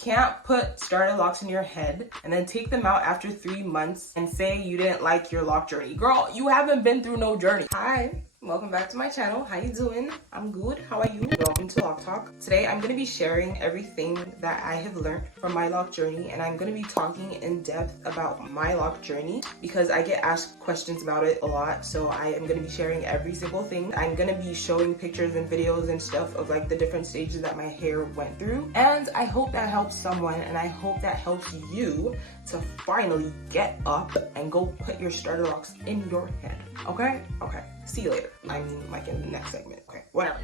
can't put starter locks in your head and then take them out after 3 months and say you didn't like your lock journey. Girl, you haven't been through no journey. Hi, welcome back to my channel. How you doing? I'm good. How are you? Welcome to Lock Talk. Today I'm going to be sharing everything that I have learned from my lock journey, and I'm going to be talking in depth about my lock journey because I get asked questions about it a lot. So I am going to be sharing every single thing. I'm going to be showing pictures and videos and stuff of like the different stages that my hair went through, and I hope that helps someone, and I hope that helps you to finally get up and go put your starter locks in your head. Okay? Okay. See you later. I mean, like in the next segment. Okay, whatever.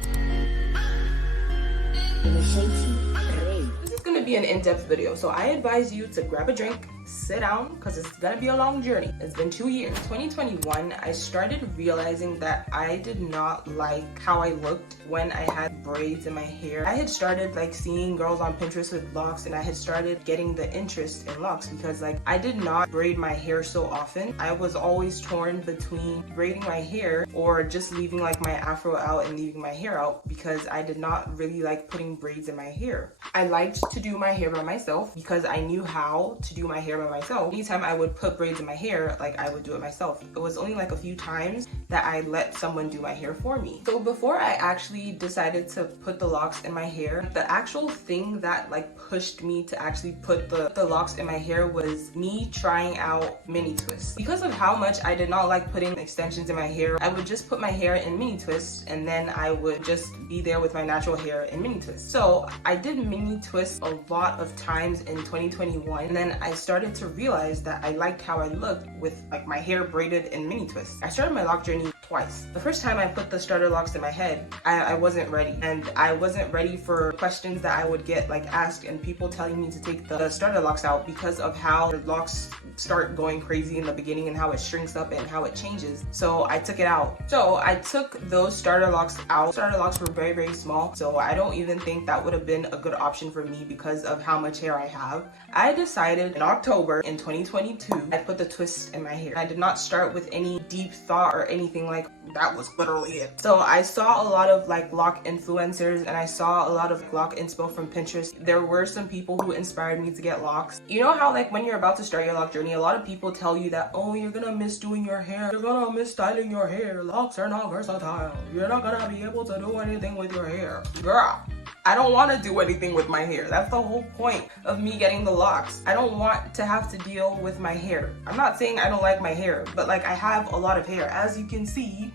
This is gonna be an in-depth video, so I advise you to grab a drink, sit down, because it's gonna be a long journey. It's been 2 years. 2021, I started realizing that I did not like how I looked when I had braids in my hair. I had started like seeing girls on Pinterest with locks, and I had started getting the interest in locks because like I did not braid my hair so often. I was always torn between braiding my hair or just leaving like my afro out and leaving my hair out because I did not really like putting braids in my hair. I liked to do my hair by myself because I knew how to do my hair by myself. Anytime I would put braids in my hair, like I would do it myself. It was only like a few times that I let someone do my hair for me. So before I actually decided to put the locks in my hair, the actual thing that like pushed me to actually put the locks in my hair was me trying out mini twists. Because of how much I did not like putting extensions in my hair, I would just put my hair in mini twists and then I would just be there with my natural hair in mini twists. So I did mini twists a lot of times in 2021, and then I started to realize that I liked how I looked with like my hair braided in mini twists. I started my lock journey twice. The first time I put the starter locks in my head, I wasn't ready, and I wasn't ready for questions that I would get like asked and people telling me to take the starter locks out because of how the locks start going crazy in the beginning and how it shrinks up and how it changes. So I took it out. So I took those starter locks out. Starter locks were very, very small, so I don't even think that would have been a good option for me because of how much hair I have. I decided in October in 2022, I put the twist in my hair. I did not start with any deep thought or anything like that. Was literally it. So I saw a lot of like lock influencers and I saw a lot of lock inspo from Pinterest. There were some people who inspired me to get locks. You know how like when you're about to start your lock journey, a lot of people tell you that, oh, you're gonna miss doing your hair, you're gonna miss styling your hair, locks are not versatile, you're not gonna be able to do anything with your hair. Girl, I don't want to do anything with my hair. That's the whole point of me getting the locks. I don't want to have to deal with my hair. I'm not saying I don't like my hair, but like I have a lot of hair. As you can see,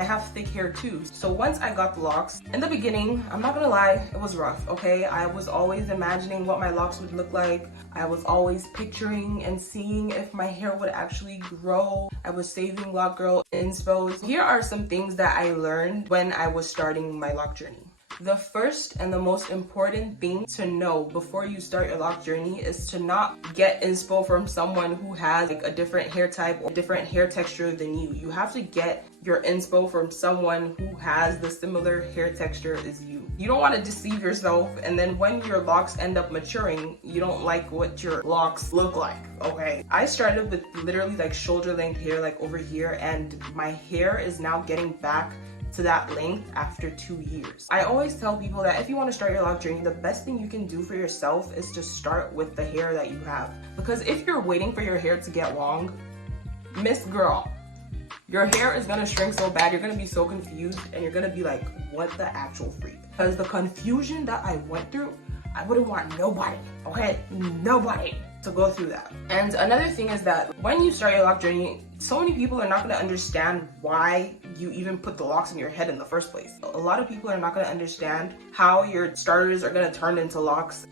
I have thick hair too. So once I got the locks, in the beginning, I'm not gonna lie, it was rough, okay? I was always imagining what my locks would look like. I was always picturing and seeing if my hair would actually grow. I was saving Lock Girl inspos. Here are some things that I learned when I was starting my lock journey. The first and the most important thing to know before you start your lock journey is to not get inspo from someone who has like a different hair type or different hair texture than you. You have to get your inspo from someone who has the similar hair texture as you. You don't want to deceive yourself, and then when your locks end up maturing, you don't like what your locks look like, okay? I started with literally like shoulder length hair like over here, and my hair is now getting back to that length after 2 years. I always tell people that if you want to start your lock journey, the best thing you can do for yourself is to start with the hair that you have. Because if you're waiting for your hair to get long, Miss Girl, your hair is gonna shrink so bad, you're gonna be so confused, and you're gonna be like, what the actual freak? Because the confusion that I went through, I wouldn't want nobody, okay? Nobody to go through that. And another thing is that when you start your lock journey, so many people are not going to understand why you even put the locks in your head in the first place. A lot of people are not going to understand how your starters are going to turn into locks.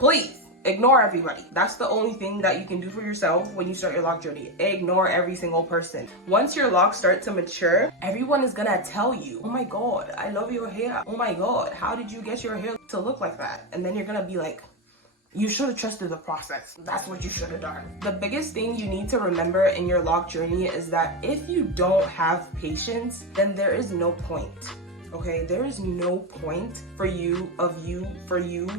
Please ignore everybody. That's the only thing that you can do for yourself when you start your lock journey. Ignore every single person. Once your locks start to mature, everyone is gonna tell you, oh my god, I love your hair. Oh my god, how did you get your hair to look like that? And then you're gonna be like, you should have trusted the process. That's what you should have done. The biggest thing you need to remember in your lock journey is that if you don't have patience, then there is no point. Okay, there is no point for you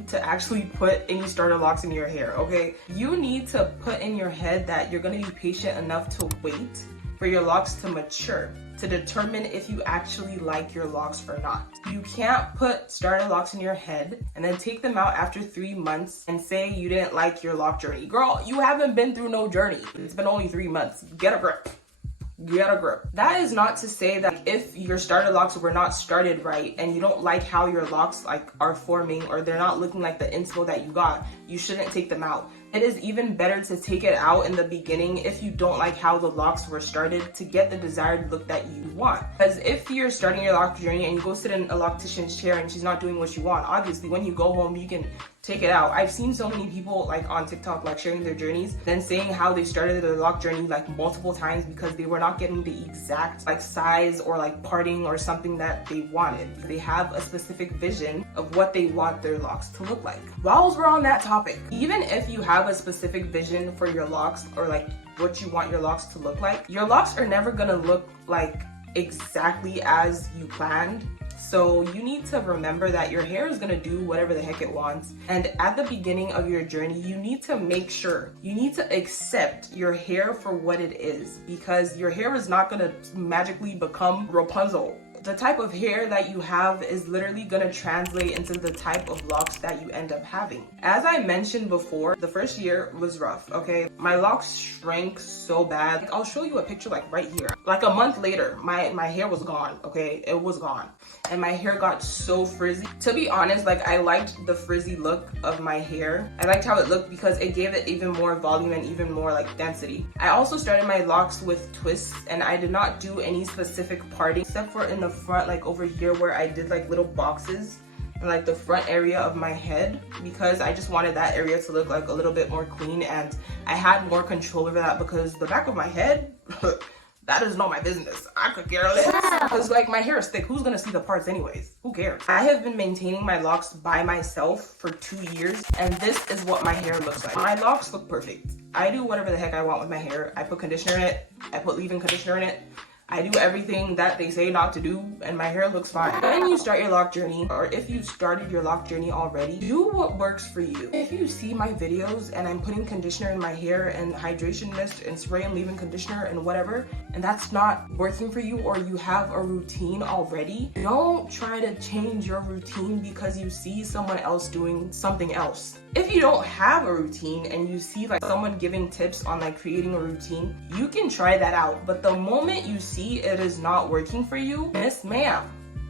to actually put any starter locks in your hair, okay? You need to put in your head that you're gonna be patient enough to wait for your locks to mature, to determine if you actually like your locks or not. You can't put starter locks in your head and then take them out after 3 months and say you didn't like your lock journey. Girl, you haven't been through no journey. It's been only 3 months. Get a grip. Get a grip. That is not to say that if your starter locks were not started right and you don't like how your locks are forming, or they're not looking like the inspo that you got, you shouldn't take them out. It is even better to take it out in the beginning if you don't like how the locks were started, to get the desired look that you want. Because if you're starting your lock journey and you go sit in a loctician's chair and she's not doing what you want, obviously when you go home you can take it out. I've seen so many people on TikTok sharing their journeys, then saying how they started their lock journey multiple times because they were not getting the exact size or parting or something that they wanted. They have a specific vision of what they want their locks to look like. Whilst we're on that topic, even if you have a specific vision for your locks, or what you want your locks to look like, your locks are never gonna look exactly as you planned. So you need to remember that your hair is gonna do whatever the heck it wants. And at the beginning of your journey, you need to make sure, you need to accept your hair for what it is, because your hair is not gonna magically become Rapunzel. The type of hair that you have is literally gonna translate into the type of locks that you end up having. As I mentioned before, the first year was rough, okay? My locks shrank so bad. I'll show you a picture right here. A month later, my hair was gone, okay? It was gone. And my hair got so frizzy. To be honest, I liked the frizzy look of my hair. I liked how it looked because it gave it even more volume and even more density. I also started my locks with twists, and I did not do any specific parting except for in the front, over here where I did little boxes and the front area of my head, because I just wanted that area to look a little bit more clean, and I had more control over that, because the back of my head that is not my business. I could care less. Because my hair is thick. Who's gonna see the parts anyways? Who cares? I have been maintaining my locks by myself for 2 years, and this is what my hair looks like. My locks look perfect. I do whatever the heck I want with my hair. I put conditioner in it. I put leave-in conditioner in it. I do everything that they say not to do, and my hair looks fine. When you start your lock journey, or if you started your lock journey already, do what works for you. If you see my videos and I'm putting conditioner in my hair and hydration mist and spray and leave-in conditioner and whatever, and that's not working for you, or you have a routine already, don't try to change your routine because you see someone else doing something else. If you don't have a routine and you see someone giving tips on creating a routine, you can try that out. But the moment you see it is not working for you, miss ma'am,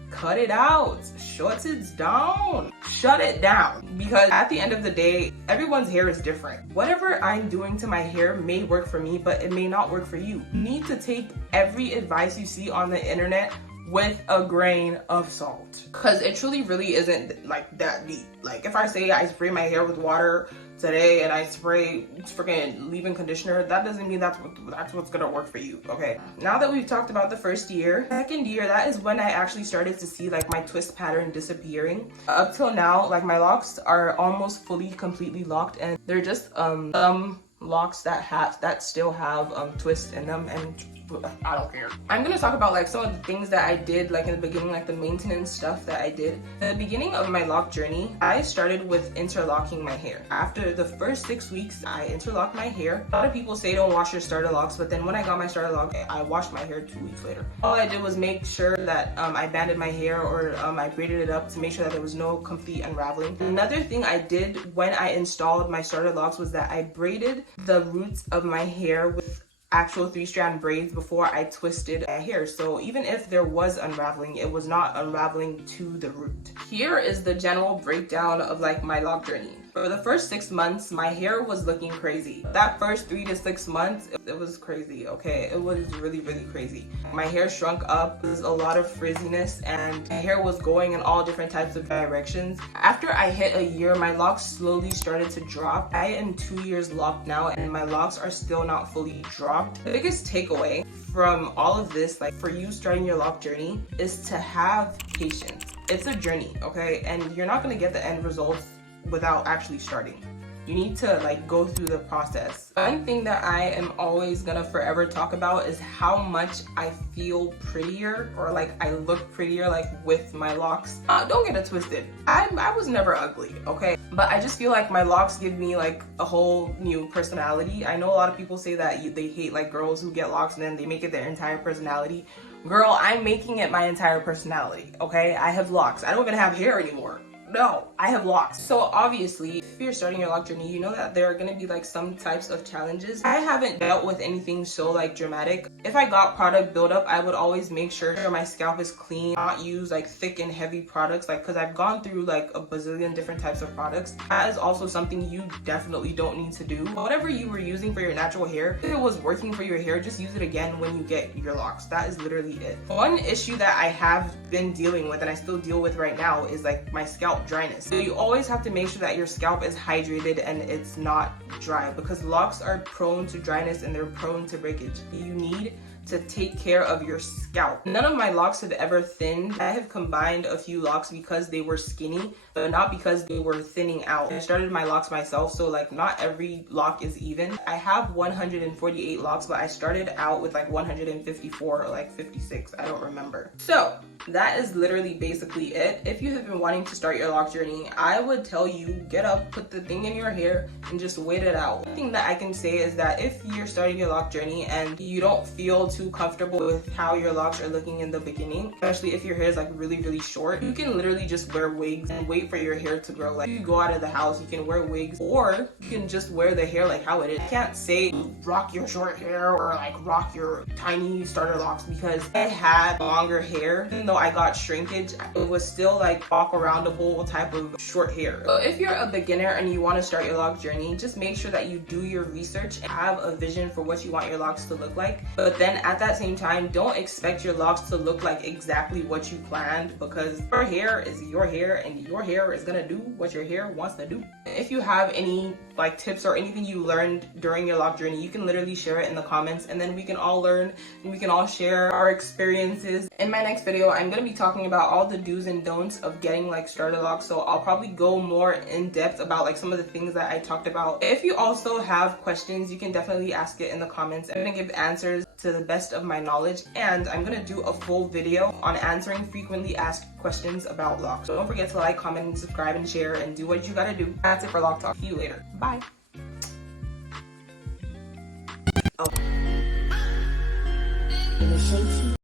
cut it out. Shut it down. Shut it down. Because at the end of the day, everyone's hair is different. Whatever I'm doing to my hair may work for me, but it may not work for you. You need to take every advice you see on the internet with a grain of salt, because it truly really isn't that deep. If I say I spray my hair with water today and I spray freaking leave-in conditioner, that doesn't mean that's what's gonna work for you, okay? Now that we've talked about the first year, second year, that is when I actually started to see my twist pattern disappearing. Up till now, my locks are almost fully completely locked, and they're just some locks that still have twists in them, and I don't care. I'm gonna talk about some of the things that I did in the beginning, the maintenance stuff that I did. At the beginning of my lock journey, I started with interlocking my hair. After the first 6 weeks, I interlocked my hair. A lot of people say don't wash your starter locks, but then when I got my starter lock, I washed my hair 2 weeks later. All I did was make sure that I banded my hair, or I braided it up to make sure that there was no complete unraveling. Another thing I did when I installed my starter locks was that I braided the roots of my hair with actual 3-strand braids before I twisted my hair. So even if there was unraveling, it was not unraveling to the root. Here is the general breakdown of my lock journey. For the first 6 months, my hair was looking crazy. That first 3 to 6 months, it was crazy, okay? It was really, really crazy. My hair shrunk up, there was a lot of frizziness, and my hair was going in all different types of directions. After I hit a year, my locks slowly started to drop. I am 2 years locked now, and my locks are still not fully dropped. The biggest takeaway from all of this, for you starting your lock journey, is to have patience. It's a journey, okay? And you're not gonna get the end results without actually starting. You need to like go through the process. One thing that I am always gonna forever talk about is how much I feel prettier, or like I look prettier like with my locks. Don't get it twisted. I was never ugly, okay? But I just feel like my locks give me like a whole new personality. I know a lot of people say that they hate like girls who get locks and then they make it their entire personality. Girl, I'm making it my entire personality, okay? I have locks. I don't even have hair anymore. No, I have locks. So obviously, if you're starting your lock journey, you know that there are gonna be like some types of challenges. I haven't dealt with anything so like dramatic. If I got product buildup, I would always make sure my scalp is clean, not use like thick and heavy products, like because I've gone through like a bazillion different types of products. That is also something you definitely don't need to do. Whatever you were using for your natural hair, if it was working for your hair, just use it again when you get your locks. That is literally it. One issue that I have been dealing with and I still deal with right now is like my scalp dryness. So you always have to make sure that your scalp is hydrated and it's not dry, because locks are prone to dryness and they're prone to breakage. You need to take care of your scalp. None of my locks have ever thinned. I have combined a few locks because they were skinny, but not because they were thinning out. I started my locks myself, so like not every lock is even. I have 148 locks, but I started out with like 154 or like 56, I don't remember. So that is literally basically it. If you have been wanting to start your lock journey, I would tell you, get up, put the thing in your hair and just wait it out. One thing that I can say is that if you're starting your lock journey and you don't feel too comfortable with how your locks are looking in the beginning, especially if your hair is like really short, you can literally just wear wigs and wait for your hair to grow. Like you go out of the house, you can wear wigs, or you can just wear the hair like how it is. I can't say rock your short hair or like rock your tiny starter locks, because I had longer hair. Even though I got shrinkage, it was still like walk aroundable type of short hair. So if you're a beginner and you want to start your lock journey, just make sure that you do your research and have a vision for what you want your locks to look like. But then at that same time, don't expect your locks to look like exactly what you planned, because your hair is your hair and your hair is gonna do what your hair wants to do. If you have any like tips or anything you learned during your lock journey, you can literally share it in the comments, and then we can all learn and we can all share our experiences. In my next video, I'm gonna be talking about all the do's and don'ts of getting like starter locks, so I'll probably go more in depth about like some of the things that I talked about. If you also have questions, you can definitely ask it in the comments. I'm gonna give answers to the best of my knowledge, and I'm gonna do a full video on answering frequently asked questions about locks. So don't forget to like, comment, and subscribe, and share, and do what you gotta do. That's it for Lock Talk. See you later. Bye. Oh.